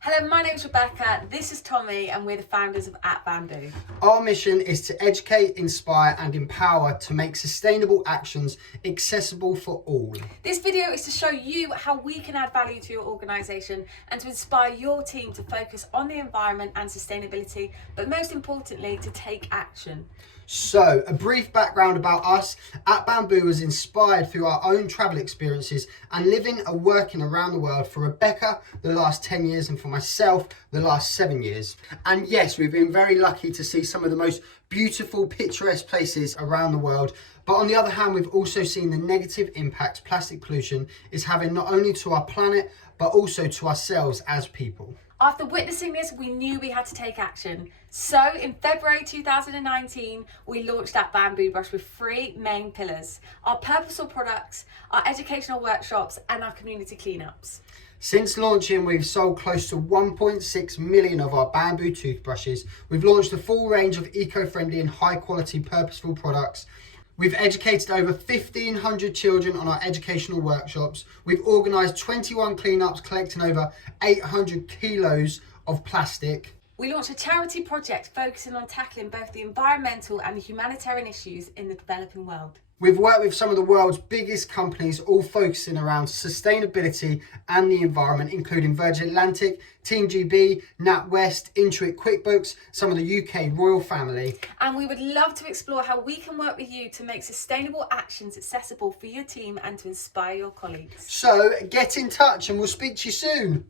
Hello, my name is Rebecca, this is Tommy, and we're the founders of @Bamboo. Our mission is to educate, inspire and empower to make sustainable actions accessible for all. This video is to show you how we can add value to your organisation and to inspire your team to focus on the environment and sustainability, but most importantly, to take action. So, a brief background about us. @Bamboo was inspired through our own travel experiences and living and working around the world. For Rebecca, the last 10 years, and for myself, the last 7 years. And yes, we've been very lucky to see some of the most beautiful, picturesque places around the world. But on the other hand, we've also seen the negative impact plastic pollution is having not only to our planet, but also to ourselves as people. After witnessing this, we knew we had to take action. So in February 2019, we launched @Bamboo Brush with 3 main pillars: our purposeful products, our educational workshops, and our community cleanups. Since launching, we've sold close to 1.6 million of our bamboo toothbrushes. We've launched a full range of eco-friendly and high-quality purposeful products. We've educated over 1,500 children on our educational workshops. We've organised 21 cleanups, collecting over 800 kilos of plastic. We launched a charity project focusing on tackling both the environmental and the humanitarian issues in the developing world. We've worked with some of the world's biggest companies, all focusing around sustainability and the environment, including Virgin Atlantic, Team GB, NatWest, Intuit QuickBooks, some of the UK royal family. And we would love to explore how we can work with you to make sustainable actions accessible for your team and to inspire your colleagues. So get in touch and we'll speak to you soon.